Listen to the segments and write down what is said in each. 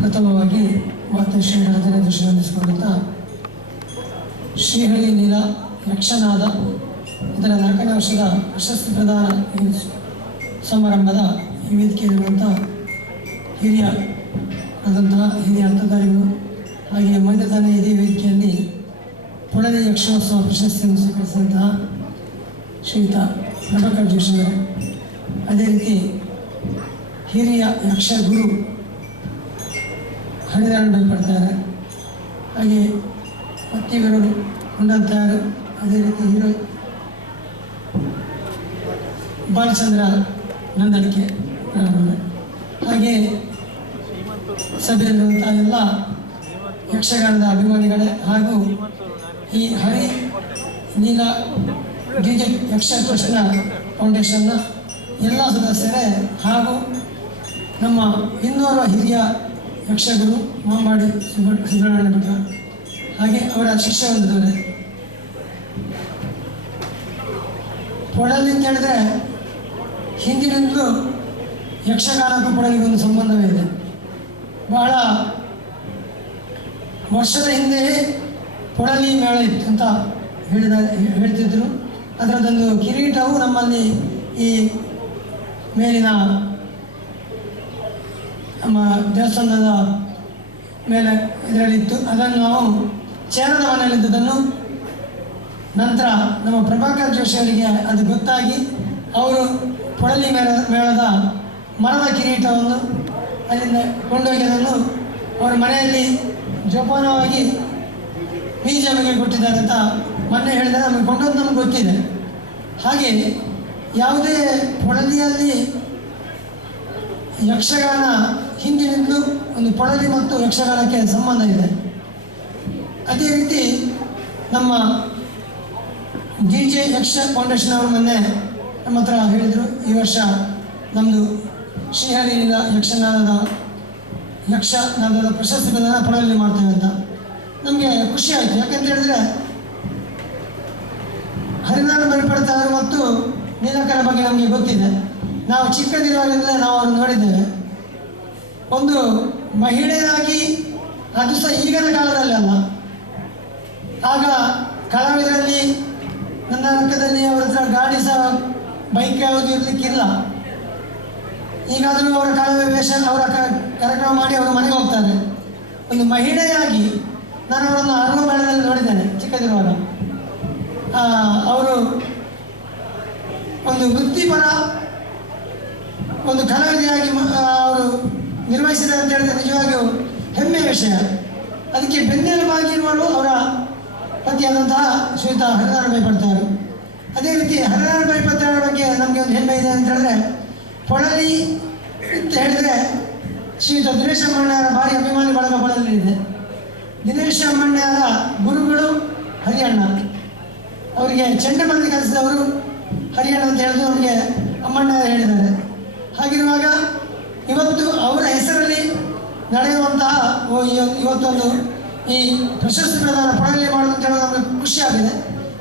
ಪ್ರಥಮವಾಗಿ ಮಾತೃಶ್ರೀಗಳ ದಿನದರ್ಶನ ಹೊಂದಿಸಿಕೊಳ್ಳುತ್ತಾ ಶ್ರೀಹರಿ ನೀಲ ಯಕ್ಷನಾದ ಇದರ 4ನೇ ವರ್ಷದ ಪ್ರಶಸ್ತಿ ಪ್ರದಾನ ಸಮಾರಂಭದ ಈ ವೇದಿಕೆಯಲ್ಲಿರುವಂಥ ಹಿರಿಯ ಅರ್ಥಧಾರಿಗಳು ಹಾಗೆಯೇ ಮಂಡ್ಯದಾನ ಇದೇ ವೇದಿಕೆಯಲ್ಲಿ ಪೊಳಲಿ ಯಕ್ಷೋತ್ಸವ ಪ್ರಶಸ್ತಿಯನ್ನು ಸ್ವೀಕರಿಸಿದಂತಹ ಶ್ರೀಯುತ ಪ್ರಭಾಕರ್ ಜೋಶಿಯವರು, ಅದೇ ರೀತಿ ಹಿರಿಯ ಯಕ್ಷ ಗುರು ಹರಿನಾರಾಯಣ ಭಯಪಡ್ತಾರೆ, ಹಾಗೆ ಮತ್ತಿವರು ಕೊಂಡಂತಾರು, ಅದೇ ರೀತಿ ಹೀರೋ ಬಾಲಚಂದ್ರ ನಂದಳಿಕೆ, ಹಾಗೆ ಸಭೆಯಲ್ಲಿರುವಂಥ ಎಲ್ಲ ಯಕ್ಷಗಾನದ ಅಭಿಮಾನಿಗಳೇ ಹಾಗೂ ಈ ಹರಿ ನೀಲ ಡಿಜೆ ಯಕ್ಷ ಕೃಷ್ಣ ಫೌಂಡೇಶನ್ನ ಎಲ್ಲ ಸದಸ್ಯರೇ ಹಾಗೂ ನಮ್ಮ 200 ಹಿರಿಯ ಯಕ್ಷಗುರು ಮಾಂಬಾಡಿ ಸುಬ್ರಹ್ಮಣ್ಯ ಭಟ್ರು ಹಾಗೆ ಅವರ ಶಿಷ್ಯವೃಂದದವರೇ. ಪೊಳಲಿ ಅಂತ ಹೇಳಿದ್ರೆ ಹಿಂದಿನಿಂದಲೂ ಯಕ್ಷಗಾನಕ್ಕೂ ಪೊಳಲಿಗೊಂದು ಸಂಬಂಧವೇ ಇದೆ. ಬಹಳ ವರ್ಷದ ಹಿಂದೆಯೇ ಪೊಳಲಿ ಮೇಳ ಇತ್ತು ಅಂತ ಹೇಳ್ತಿದ್ರು. ಅದರದ್ದೊಂದು ಕಿರೀಟವು ನಮ್ಮಲ್ಲಿ ಈ ಮೇಲಿನ ನಮ್ಮ ದೇವಸ್ಥಾನದ ಮೇಲೆ ಇದರಲ್ಲಿತ್ತು. ಅದನ್ನು ನಾವು ಚೇರದ ಮನೆಯಲ್ಲಿದ್ದದನ್ನು ನಂತರ ನಮ್ಮ ಪ್ರಭಾಕರ್ ಜೋಶಿ ಅವರಿಗೆ ಅದು ಗೊತ್ತಾಗಿ ಅವರು ಪೊಳಲಿ ಮೇಳದ ಮರದ ಕಿರೀಟವನ್ನು ಅಲ್ಲಿಂದ ಕೊಂಡೋಗಿ ಅದನ್ನು ಅವರ ಮನೆಯಲ್ಲಿ ಜೋಪಾನವಾಗಿ ಮ್ಯೂಸಿಯಂಗೆ ಕೊಟ್ಟಿದ್ದಾರೆ ಅಂತ ಮೊನ್ನೆ ಹೇಳಿದರೆ ನಮಗೆ ಕೊಂಡೋದು ನಮ್ಗೆ ಗೊತ್ತಿದೆ. ಹಾಗೆ ಯಾವುದೇ ಪೊಳಲಿಯಲ್ಲಿ ಯಕ್ಷಗಾನ ಹಿಂದಿನಿಂದಲೂ ಒಂದು ಪೊಳಲಿ ಮತ್ತು ಯಕ್ಷಗಾನಕ್ಕೆ ಸಂಬಂಧ ಇದೆ. ಅದೇ ರೀತಿ ನಮ್ಮ DJ ಯಕ್ಷ ಫೌಂಡೇಶನ್ ಅವರು ಮೊನ್ನೆ ನಮ್ಮ ಹತ್ರ ಹೇಳಿದರು, ಈ ವರ್ಷ ನಮ್ಮದು ಶ್ರೀಹರಿಯಿಂದ ಯಕ್ಷನಾದದ ಪ್ರಶಸ್ತಿ ಪ್ರದಾನ ಪೊಳಲಿ ಮಾಡ್ತೇವೆ ಅಂತ. ನಮಗೆ ಖುಷಿ ಆಯಿತು. ಯಾಕೆಂತ ಹೇಳಿದ್ರೆ ಹರಿನಾರಾಯಣ ಭಯಪಡ್ತಾರೆ ಮತ್ತು ನೀಲಕರ ಬಗ್ಗೆ ನಮಗೆ ಗೊತ್ತಿದೆ. ನಾವು ಚಿಕ್ಕದಿರುವಾಗಲೇ ನಾವು ಅವ್ರನ್ನ ನೋಡಿದ್ದೇವೆ. ಒಂದು ಮಹಿಳೆಯಾಗಿ, ಅದು ಸಹ ಈಗಿನ ಕಾಲದಲ್ಲಿ ಅಲ್ಲ, ಆಗ ಕಲಾವಿದರಲ್ಲಿ ನನ್ನ ಲೆಕ್ಕದಲ್ಲಿ ಅವರ ಹತ್ರ ಗಾಡಿ ಸಹ ಬೈಕ್ ಯಾವುದು ಇರಲಿಕ್ಕಿಲ್ಲ. ಈಗಾದರೂ ಅವರ ಕಲಾವಿದ ವೇಷ ಅವರ ಕಾರ್ಯಕ್ರಮ ಮಾಡಿ ಅವರು ಮನೆಗೆ ಹೋಗ್ತಾರೆ. ಒಂದು ಮಹಿಳೆಯಾಗಿ ನಾನು ಅವರನ್ನು ಅರ್ವ ಮೇಳದಲ್ಲಿ ನೋಡಿದ್ದೇನೆ ಚಿಕ್ಕದಿರುವಾಗ. ಅವರು ಒಂದು ವೃತ್ತಿಪರ ಒಂದು ಕಲಾವಿದೆಯಾಗಿ ಅವರು ನಿರ್ವಹಿಸಿದ್ದಾರೆ ಅಂತ ಹೇಳಿದ್ರೆ ನಿಜವಾಗಿಯೂ ಹೆಮ್ಮೆಯ ವಿಷಯ. ಅದಕ್ಕೆ ಬೆನ್ನೆಲುಬಾಗಿರುವವರು ಅವರ ಪತಿಯಾದಂತಹ ಶ್ರೀಯುತ ಹರಿನಾರಾಯಣ ಭಯಪಡ್ತಾರೆ. ಅದೇ ರೀತಿ ಹರಿನಾರಾಯಣ ಭಯಪಡ್ತಾರ ಬಗ್ಗೆ ನಮಗೆ ಒಂದು ಹೆಮ್ಮೆ ಇದೆ ಅಂತ ಹೇಳಿದ್ರೆ, ಪೊಳಲಿ ಅಂತ ಹೇಳಿದ್ರೆ ಶ್ರೀಯುತ ದಿನೇಶ ಅಮ್ಮಣ್ಣವರ ಭಾರಿ ಅಭಿಮಾನಿ ಬಳಗ ಪೊಳಲಿ ಇದೆ. ದಿನೇಶ ಅಮ್ಮಣ್ಣವರ ಗುರುಗಳು ಹರಿಯಣ್ಣ, ಅವರಿಗೆ ಚಂಡಮಂದಿ ಕಲಿಸಿದವರು ಹರಿಯಣ್ಣ ಅಂತ ಹೇಳಿದ್ರು ಅವರಿಗೆ ಅಮ್ಮಣ್ಣ ಹೇಳಿದ್ದಾರೆ. ಹಾಗಿರುವಾಗ ಇವತ್ತು ಅವರ ಹೆಸರಲ್ಲಿ ನಡೆಯುವಂತಹ ಇವತ್ತೊಂದು ಈ ಪ್ರಶಸ್ತಿ ಪ್ರದಾನ ಪೊಳಲಿ ಮಾಡೋದು ಅಂತ ಹೇಳೋದು ನಮಗೆ ಖುಷಿಯಾಗಿದೆ.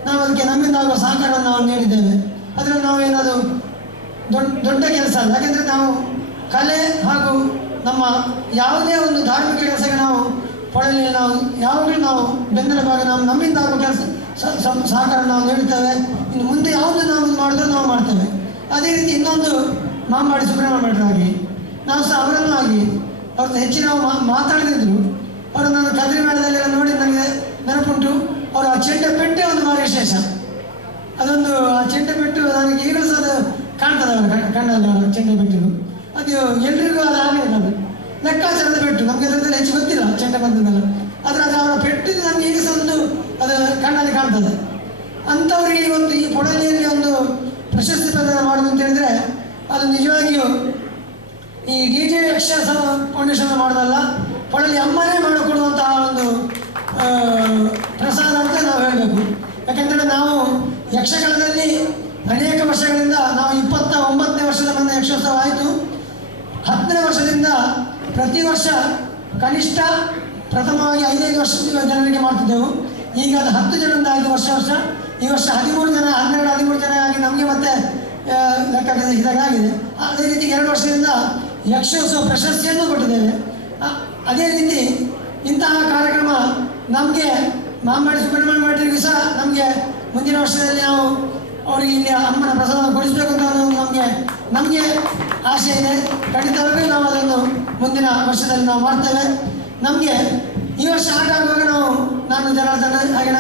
ನಾವು ಅದಕ್ಕೆ ನಮ್ಮಿಂದ ಆಗುವ ಸಹಕಾರವನ್ನು ನಾವು ನೀಡಿದ್ದೇವೆ. ಅದರಲ್ಲಿ ನಾವು ಏನಾದರೂ ದೊಡ್ಡ ಕೆಲಸ ಅಲ್ಲ. ಯಾಕೆಂದರೆ ನಾವು ಕಲೆ ಹಾಗೂ ನಮ್ಮ ಯಾವುದೇ ಒಂದು ಧಾರ್ಮಿಕ ಕೆಲಸಕ್ಕೆ ನಾವು ಪೊಳಲಿ ನಾವು ಯಾವಾಗಲೂ ನಾವು ಬೆಂಬಲವಾಗಿ ನಾವು ನಮ್ಮಿಂದ ಆಗುವ ಕೆಲಸ ಸಹಕಾರ ನಾವು ನೀಡುತ್ತೇವೆ. ಇನ್ನು ಮುಂದೆ ಯಾವುದು ನಾವು ಮಾಡಿದ್ರೆ ನಾವು ಮಾಡ್ತೇವೆ. ಅದೇ ರೀತಿ ಇನ್ನೊಂದು ಮಾಂಬಾಡಿ ಸುಬ್ರಹ್ಮಣ್ಯ ಭಟ್ರಾಗಿ ನಾವು ಸಹ ಅವರನ್ನು ಆಗಿ ಅವ್ರದ್ದು ಹೆಚ್ಚಿನ ಮಾತಾಡಿದ್ರು. ಅವರು ನಾನು ಕದ್ರಿ ಮೇಳದಲ್ಲೆಲ್ಲ ನೋಡಿ ನನಗೆ ನೆನಪುಂಟು. ಅವರು ಆ ಚೆಂಡೆ ಪೆಟ್ಟೆ ಒಂದು ಭಾರಿ ವಿಶೇಷ. ಅದೊಂದು ಆ ಚೆಂಡೆ ಪೆಟ್ಟು ನನಗೆ ಈಗಲೂ ಸಹ ಅದು ಕಾಣ್ತದೆ ಅವರ ಕಣ್ಣಲ್ಲಿ. ಅವರ ಚೆಂಡೆ ಪೆಟ್ಟಿದ್ದು ಅದು ಎಲ್ರಿಗೂ ಅದು ಆಗಲಿಲ್ಲ. ಅದು ಲೆಕ್ಕಾಚಾರದ ಪೆಟ್ಟು, ನಮಗೆ ಅದರಲ್ಲಿ ಹೆಚ್ಚು ಗೊತ್ತಿಲ್ಲ ಚೆಂಡೆ ಬಂದದಲ್ಲ. ಆದರೆ ಅದು ಅವರ ಪೆಟ್ಟಿದ್ದು ನಮಗೆ ಈಗ ಸಹ ಒಂದು ಅದು ಕಣ್ಣಲ್ಲಿ ಕಾಣ್ತದೆ. ಅಂಥವರಿಗೆ ಇವತ್ತು ಈ ಪೊಳಲಿಯಲ್ಲಿ ಒಂದು ಪ್ರಶಸ್ತಿ ಪ್ರದಾನ ಮಾಡೋದು ಅಂತ ಹೇಳಿದ್ರೆ ಅದು ನಿಜವಾಗಿಯೂ ಈ DJ ಯಕ್ಷ ಫೌಂಡೇಶನ್ ಮಾಡೋದಲ್ಲ, ಪೊಳಲಿ ಅಮ್ಮನೇ ಮಾಡಿಕೊಡುವಂತಹ ಒಂದು ಪ್ರಸಾದ ಅಂತ ನಾವು ಹೇಳಬೇಕು. ಯಾಕೆಂದರೆ ನಾವು ಯಕ್ಷಗಾನದಲ್ಲಿ ಅನೇಕ ವರ್ಷಗಳಿಂದ ನಾವು 29ನೇ ವರ್ಷದ ಮೊನ್ನೆ ಯಕ್ಷೋತ್ಸವ ಆಯಿತು. 10ನೇ ವರ್ಷದಿಂದ ಪ್ರತಿ ವರ್ಷ ಕನಿಷ್ಠ ಪ್ರಥಮವಾಗಿ 5 ವರ್ಷದ ಜನರಿಗೆ ಮಾಡ್ತಿದ್ದೆವು. ಈಗ ಅದು 10 ಜನರಿಂದ 5 ವರ್ಷ. ಈ ವರ್ಷ 13 ಜನ 12-13 ಜನ ಆಗಿ ನಮಗೆ ಮತ್ತೆ ಲೆಕ್ಕ ಇದಾಗಿದೆ. ಅದೇ ರೀತಿ 2 ವರ್ಷದಿಂದ ಯಕ್ಷೋತ್ಸವ ಪ್ರಶಸ್ತಿಯನ್ನು ಕೊಟ್ಟಿದ್ದೇವೆ. ಅದೇ ರೀತಿ ಇಂತಹ ಕಾರ್ಯಕ್ರಮ ನಮಗೆ ಮಾಂಬಾಡಿ ಸುಬ್ರಹ್ಮಣ್ಯ ಭಟ್ರಿಗೆ ಸಹ ನಮಗೆ ಮುಂದಿನ ವರ್ಷದಲ್ಲಿ ನಾವು ಅವರಿಗೆ ಇಲ್ಲಿ ಅಮ್ಮನ ಪ್ರಸಾದ ಕೊಡಿಸಬೇಕು ಅಂತ ನಮಗೆ ಆಸೆ ಇದೆ. ಖಂಡಿತವಾಗಿಯೂ ನಾವು ಅದನ್ನು ಮುಂದಿನ ವರ್ಷದಲ್ಲಿ ನಾವು ಮಾಡ್ತೇವೆ. ನಮಗೆ ಈ ವರ್ಷ ಆಟ ಆಗುವಾಗ ನಾನು ಜನಾರ್ದನ ಹಾಗೆ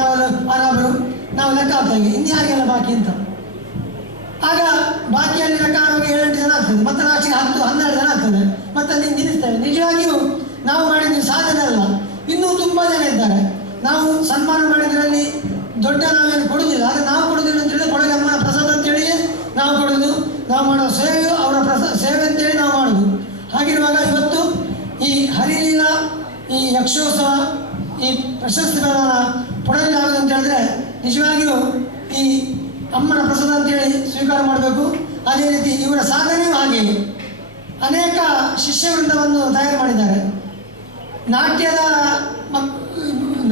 ನಾವು ಲೆಕ್ಕ ಹಾಕ್ತೇವೆ ಇನ್ಯಾರಿಗೆಲ್ಲ ಬಾಕಿ ಅಂತ. ಆಗ ಬಾಕಿಯಲ್ಲಿ ಲೆಕ್ಕ ಆಡುವಾಗ 7-8 ಜನ ಆಗ್ತದೆ, ಮತ್ತೆ ಲಾಸ್ಟಿಗೆ 10-12 ಜನ ಆಗ್ತದೆ, ಮತ್ತೆ ಅಲ್ಲಿ ನಿಲ್ಲಿಸ್ತೇವೆ. ನಿಜವಾಗಿಯೂ ನಾವು ಮಾಡಿದ ಸಾಧನೆ ಅಲ್ಲ, ಇನ್ನೂ ತುಂಬ ಜನ ಇದ್ದಾರೆ. ನಾವು ಸನ್ಮಾನ ಮಾಡಿದ್ರಲ್ಲಿ ದೊಡ್ಡ ನಾವೇನು ಕೊಡುವುದಿಲ್ಲ, ಆದರೆ ನಾವು ಕೊಡುವುದಿಲ್ಲ ಅಂತೇಳಿ ಕೊಡಗೆ ಅಮ್ಮನ ಪ್ರಸಾದ ಅಂತೇಳಿ ನಾವು ಕೊಡೋದು, ನಾವು ಮಾಡೋ ಸೇವೆಯು ಅವರ ಸೇವೆ ಅಂತೇಳಿ ನಾವು ಮಾಡೋದು. ಹಾಗಿರುವಾಗ ಇವತ್ತು ಈ ಹರಿಲೀಲಾ, ಈ ಯಕ್ಷೋತ್ಸವ, ಈ ಪ್ರಶಸ್ತಿಗಳನ್ನು ಪಡೆಯಲಾಗುವುದು ಅಂತ ಹೇಳಿದ್ರೆ ನಿಜವಾಗಿಯೂ ಈ ಅಮ್ಮನ ಪ್ರಸಾದ ಅಂತೇಳಿ ಸ್ವೀಕಾರ ಮಾಡಬೇಕು. ಅದೇ ರೀತಿ ಇವರ ಸಾಧನೆಯೂ ಹಾಗೆಯೇ ಅನೇಕ ಶಿಷ್ಯವೃಂದವನ್ನು ತಯಾರು ಮಾಡಿದ್ದಾರೆ.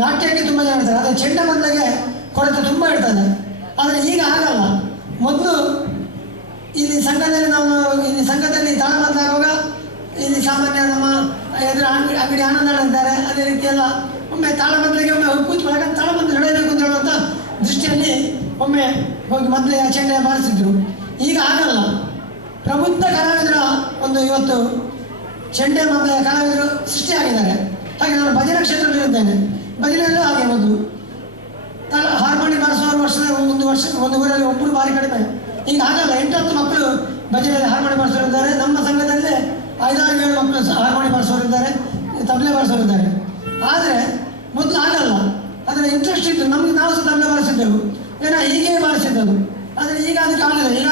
ನಾಟ್ಯಕ್ಕೆ ತುಂಬ ಜನ ಇರ್ತಾರೆ, ಆದರೆ ಚೆಂಡಮದ್ದಲೆಗೆ ಕೊರತೆ ತುಂಬ ಇರ್ತದೆ. ಆದರೆ ಈಗ ಆಗಲ್ಲ. ಮೊದಲು ಇಲ್ಲಿ ಸಂಘದಲ್ಲಿ ತಾಳಮದ್ದಲಾಗುವಾಗ ಇಲ್ಲಿ ಸಾಮಾನ್ಯ ನಮ್ಮ ಎದುರು ಅಂಗಡಿ ಆನಂದ ಇದ್ದಾರೆ. ಅದೇ ರೀತಿಯೆಲ್ಲ ಒಮ್ಮೆ ತಾಳಮದ್ದಲೆಗೆ ಒಮ್ಮೆ ಕೂತ್ಕೊಳ್ಳಾಗ ತಾಳಮದ್ದಲೆ ಹೊಡೆಯಬೇಕು ಅಂತ ಹೇಳುವಂಥ ದೃಷ್ಟಿಯಲ್ಲಿ ಒಮ್ಮೆ ಹೋಗಿ ಮೊದಲೇ ಚೆಂಡೆ ಬಾರಿಸಿದ್ರು. ಈಗ ಆಗಲ್ಲ. ಪ್ರಬುದ್ಧ ಕಲಾವಿದರ ಇವತ್ತು ಚೆಂಡೆ ಮದ್ದಲೆ ಕಲಾವಿದರು ಸೃಷ್ಟಿಯಾಗಿದ್ದಾರೆ. ಹಾಗೆ ನಾನು ಭಜನಾ ಕ್ಷೇತ್ರದಲ್ಲಿದ್ದೇನೆ. ಭಜನೆಯಲ್ಲೂ ಹಾಗೆ ಮೊದಲು ಹಾರ್ಮೋನಿ ಬಾರಿಸುವವರು ಒಂದು ಊರಲ್ಲಿ ಒಬ್ಬರು ಭಾರಿ ಕಡಿಮೆ. ಈಗ ಆಗಲ್ಲ. 8-10 ಮಕ್ಕಳು ಭಜನೆಯಲ್ಲಿ ಹಾರ್ಮೋನಿ ಬಾರಿಸೋರಿದ್ದಾರೆ. ನಮ್ಮ ಸಂಘದಲ್ಲೇ 5-6-7 ಮಕ್ಕಳು ಹಾರ್ಮೋನಿ ಬಾರಿಸೋರಿದ್ದಾರೆ, ತಬಲೆ ಬಾರಿಸೋರಿದ್ದಾರೆ. ಆದರೆ ಮೊದಲು ಆಗಲ್ಲ. ಅದರ ಇಂಟ್ರೆಸ್ಟ್ ಇತ್ತು ನಮಗೆ. ನಾವು ಸಹ ತಬಲೆ ಬಾರಿಸಿದ್ದೆವು, ಹೀಗೆ ಬಾರಿಸಿದ್ದವು. ಆದರೆ ಈಗ ಅದಕ್ಕೆ ಆಗಲ್ಲ. ಈಗ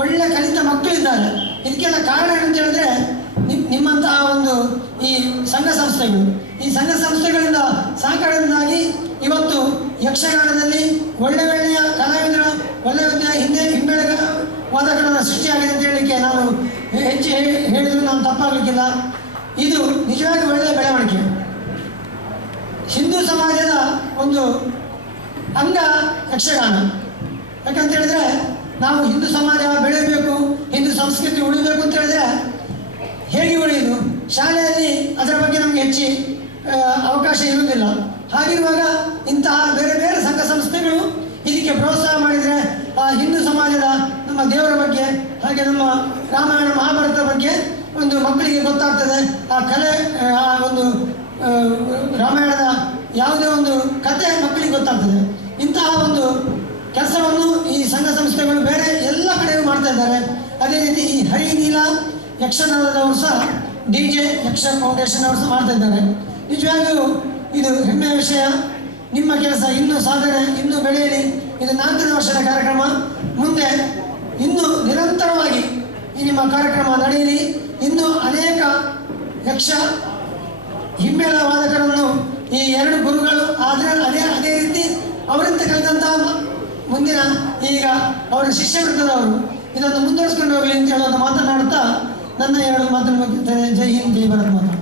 ಒಳ್ಳೆ ಕಲಿತ ಮಕ್ಕಳಿದ್ದಾರೆ. ಇದಕ್ಕೆಲ್ಲ ಕಾರಣ ಏನಂತ ಹೇಳಿದ್ರೆ ನಿಮ್ಮಂತಹ ಈ ಸಂಘ ಸಂಸ್ಥೆಗಳಿಂದ ಸಹಕಾರದಿಂದಾಗಿ ಇವತ್ತು ಯಕ್ಷಗಾನದಲ್ಲಿ ಒಳ್ಳೆಯ ಕಲಾವಿದರ ಒಳ್ಳೆಯ ಹಿಮ್ಮೇಳ ವಾದಕಗಳ ಸೃಷ್ಟಿಯಾಗಿದೆ ಅಂತ ಹೇಳಲಿಕ್ಕೆ ನಾನು ಹೆಚ್ಚು ಹೇಳಿದ್ರು ನಾನು ತಪ್ಪಾಗಲಿಕ್ಕಿಲ್ಲ. ಇದು ನಿಜವಾಗಿ ಒಳ್ಳೆಯ ಬೆಳವಣಿಗೆ. ಹಿಂದೂ ಸಮಾಜದ ಒಂದು ಅಂಗ ಯಕ್ಷಗಾನ. ಯಾಕಂತ ಹೇಳಿದ್ರೆ ನಾವು ಹಿಂದೂ ಸಮಾಜ ಬೆಳೆಯಬೇಕು, ಹಿಂದೂ ಸಂಸ್ಕೃತಿ ಉಳಿಬೇಕು ಅಂತ ಹೇಳಿದ್ರೆ ಹೇಗೆ ಉಳಿಯುವುದು? ಶಾಲೆಯಲ್ಲಿ ಅದರ ಬಗ್ಗೆ ನಮಗೆ ಹೆಚ್ಚು ಅವಕಾಶ ಇರುವುದಿಲ್ಲ. ಹಾಗಿರುವಾಗ ಇಂತಹ ಬೇರೆ ಬೇರೆ ಸಂಘ ಸಂಸ್ಥೆಗಳು ಇದಕ್ಕೆ ಪ್ರೋತ್ಸಾಹ ಮಾಡಿದರೆ ಹಿಂದೂ ಸಮಾಜದ ನಮ್ಮ ದೇವರ ಬಗ್ಗೆ, ಹಾಗೆ ನಮ್ಮ ರಾಮಾಯಣ ಮಹಾಭಾರತ ಬಗ್ಗೆ ಮಕ್ಕಳಿಗೆ ಗೊತ್ತಾಗ್ತದೆ. ಆ ಕಲೆ, ರಾಮಾಯಣದ ಯಾವುದೇ ಕತೆ ಮಕ್ಕಳಿಗೆ ಗೊತ್ತಾಗ್ತದೆ. ಇಂತಹ ಕೆಲಸವನ್ನು ಈ ಸಂಘ ಸಂಸ್ಥೆಗಳು ಬೇರೆ ಎಲ್ಲ ಕಡೆಯೂ ಮಾಡ್ತಾ ಇದ್ದಾರೆ. ಅದೇ ರೀತಿ ಈ ಹರಿಲೀಲಾ ಯಕ್ಷಗಾನದವರು ಸಹ DJ ಯಕ್ಷ ಫೌಂಡೇಶನ್ ಅವರು ಸಹ ಮಾಡ್ತಾ ಇದ್ದಾರೆ. ನಿಜವಾಗಿಯೂ ಇದು ಹೆಮ್ಮೆಯ ವಿಷಯ. ನಿಮ್ಮ ಕೆಲಸ ಇನ್ನೂ ಸಾಧನೆ, ಇನ್ನೂ ಬೆಳೆಯಲಿ. ಇದು 4ನೇ ವರ್ಷದ ಕಾರ್ಯಕ್ರಮ. ಮುಂದೆ ಇನ್ನೂ ನಿರಂತರವಾಗಿ ಈ ನಿಮ್ಮ ಕಾರ್ಯಕ್ರಮ ನಡೆಯಲಿ. ಇನ್ನೂ ಅನೇಕ ಯಕ್ಷ ಹಿಮ್ಮೇಳ ವಾದಕರನ್ನು ಈ 2 ಗುರುಗಳು ಅದೇ ರೀತಿ ಅವರಿಂದ ಕಲಿತಂತಹ ಮುಂದಿನ ಈಗ ಅವರ ಶಿಷ್ಯವೃಂದದವರು ಇದನ್ನು ಮುಂದುವರಿಸಿಕೊಂಡು ಹೋಗಲಿ ಅಂತ ಹೇಳೋದು ಮಾತನಾಡುತ್ತಾ ನನ್ನ 2 ಮಾತನ್ನು ಮುಗಿಸುತ್ತೇನೆ. ಜೈ ಹಿಂದ್, ಜೈ ಭಾರತ್ ಮಾತಾ.